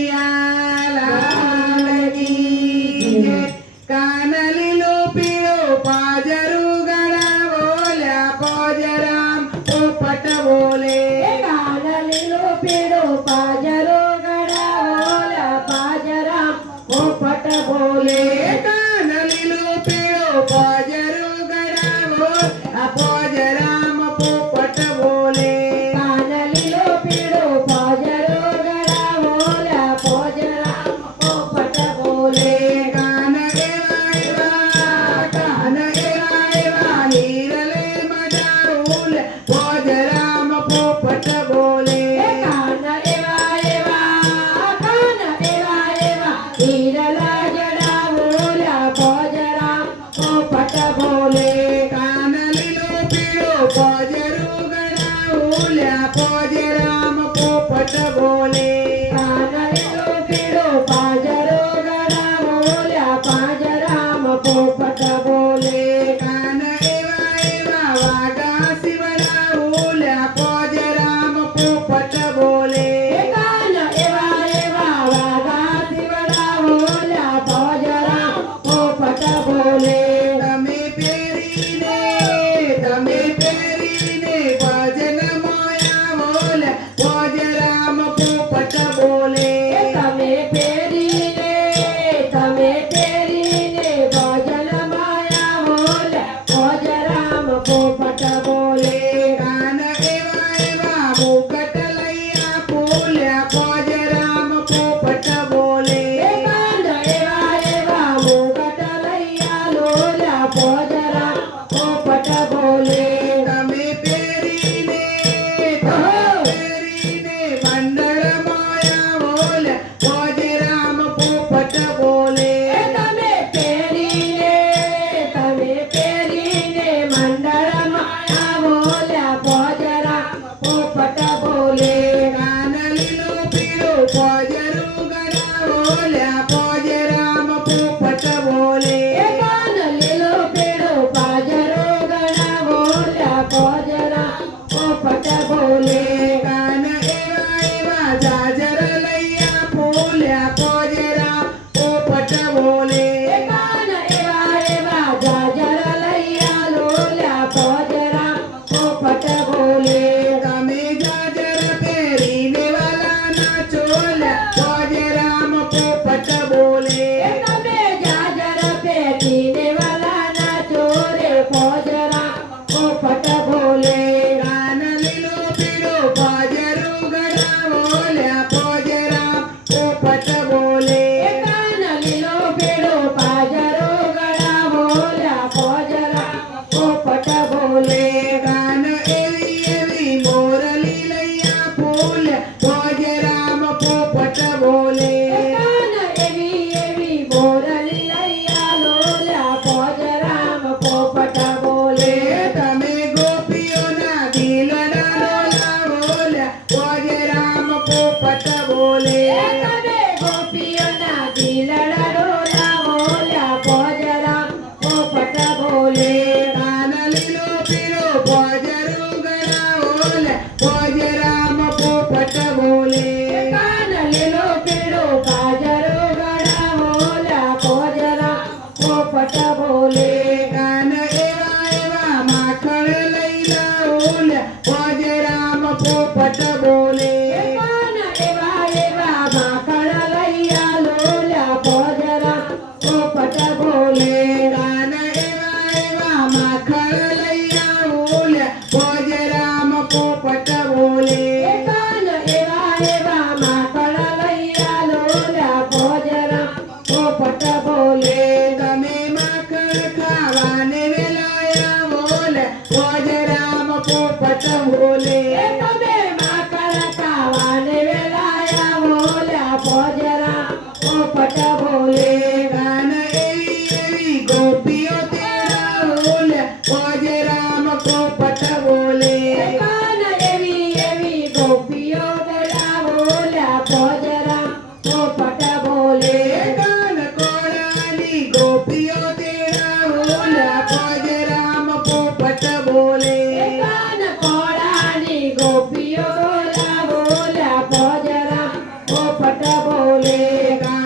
કનૈયા લાલ કી જય. કાન લીલો પીળો પાજરું ગળા બોલ્યા પોજરામ પોપટ બોલે. કાન લીલો પીળો પાજરો ગળા બોલ્યા પાજરામ પોપટ બોલે. કાન લીલો પીળો પાજરું ગળા બોલ્યા પોજરામ પોપટ બોલે. કાન લીલો પીળો પાજરો ગળા બોલ્યા પોજરામ પોપટ બોલે. કાન એવા એવા હીરલે મજાઉલ પોજરામ પોપટ બોલે. કાન એવા એવા હીરલા જડા બોલ્યા પોજરામ પોપટ બોલે. કાન લીલો પીળો પોજરું ગળાઉલ્યા પોજરામ પોપટ બોલે. કાન લીલો પીળો પાજરો ગળા બોલ્યા પાજરામ પોપટ બોલે. કાન એવા વાગા શિવડાઉલ્યા પોજરામ પોપટ બોલે. કાન એવા વાગા શિવડા બોલ્યા પોજરામ પોપટ બોલે. તમે પહેરીને ભજન મોયા બોલ્યા પોજરામ પોપટ બોલે. તમે પહેરીને ભજન માયા બોલ્યા પોજરામ પોપટ બોલે. કાન એવા મુકટ લૈયા ફૂલ્યા પોજરામ પોપટ બોલે. કાન એવા મુગટ લૈયા લોલ્યા પોજરામ પોપટ બોલે. તમે પહેરીને મંડળ મોયા બોલ્યા પોજરામ પોપટ બોલે. તમે પહેરીને મંડળમાં બોલ્યા પોજરામ પોપટ બોલે. કાન લીલો પીળો પોજરું ગળા બોલ્યા પોજરામ પોપટ બોલે. કાન લીલો પીળો પાજરો ગળા બોલ્યા પોજરામ પોપટ બોલે. કાન એવા જાજર લૈયા ફૂલ્યા પોજરામ પોપટ બોલે. કાન એવા જાજર લૈયા લોલ્યા પોજરામ પોપટ બોલે. તમે જાજર પહેરીને વાલાના ચોલ્યા પોજરામ પોપટ બોલે. તમે જાજર પહેરીને વાલાના ચોરે પોજરામ પોપટ બોલે. કાન લીલો પીળો પોજરું ગળા બોલ્યા પોજરામ પોપટ બોલે. કાન લીલો પીળો પાજરો ગળા બોલ્યા પોજરામ પોપટ બોલે. કાન એવી મોરલી લૈયા ફૂલ્યા પોજરામ પોપટ બોલે. કાન એવી મોરલી લૈયા લોલ્યા પોજરામ પોપટ બોલે. તમે ગોપીઓના દિલડા ડોલા બોલ્યા પોજરામ પોપટ બોલે. તમે ગોપીઓના દિલડા ડોલા બોલ્યા પોજરામ પોપટ બોલે. કાન લીલો પીળો પોજરું ગળા બોલ્યા પોજરામ પોપટ બોલે. કાન લીલો પીળો પાજરો ગળા બોલ્યા પોજરામ પોપટ બોલે. કાન એવા માખણ લઈલા ઓલ્યા પોજરામ પોપટ બોલે. કાન એવા માખણ લૈયા લોલ્યા પોજરામ પોપટ બોલે. કાન એવા માખણ લઈલા ઓલ્યા પોજરામ પોપટ બોલે. કાન એવા માખણ લૈયા લોલ્યા પોજરામ પોપટ બોલે. તમે માખણ ખાવાને વેલાયા બોલ્યા પોજરામ પોપટ બોલે. તમે માખણ ખાવાને વેલાયા બોલ્યા પોજરામ પોપટ બોલે. કાન એવી ગોપીઓ તેડા બોલ્યા પોજરામ પોપટ બોલે. કાન એવી ગોપીઓ ગળા બોલ્યા પોજરામ પોપટ બોલે. કાન કોળાની ગોપીઓ તેડા બોલ્યા પોજરામ પોપટ બોલે. કાન કોળાની ગોપીઓ બોલ્યા પોજરામ પોપટ બોલે. બોલે ગામ